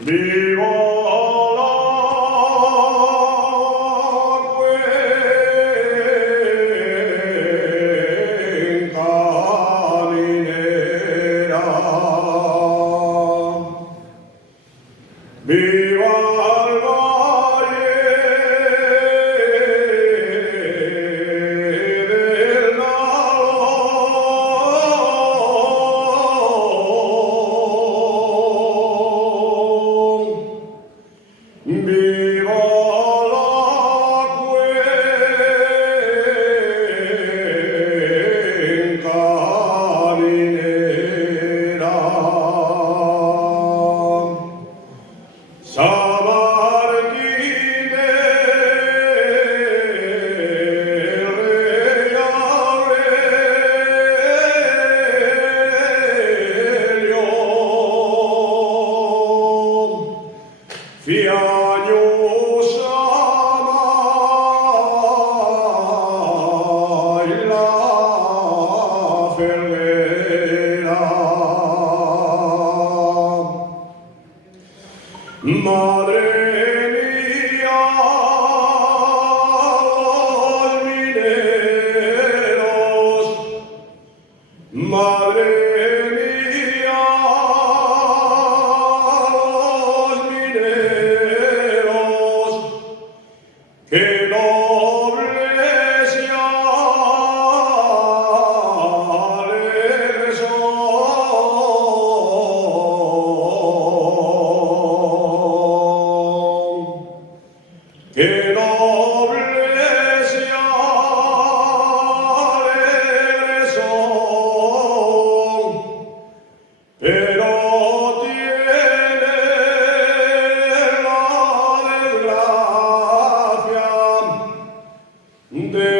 Viva la cuenca minera. Viva el valle del Nalón. Viva la cuenca minera. San Martín del Rey Aurelio, Fiaños ama y la fervera. Madre mía, los mineros, madre mía, los mineros, que nobles y alegres son. Que nobles y alegres son, pero tienen la desgracia de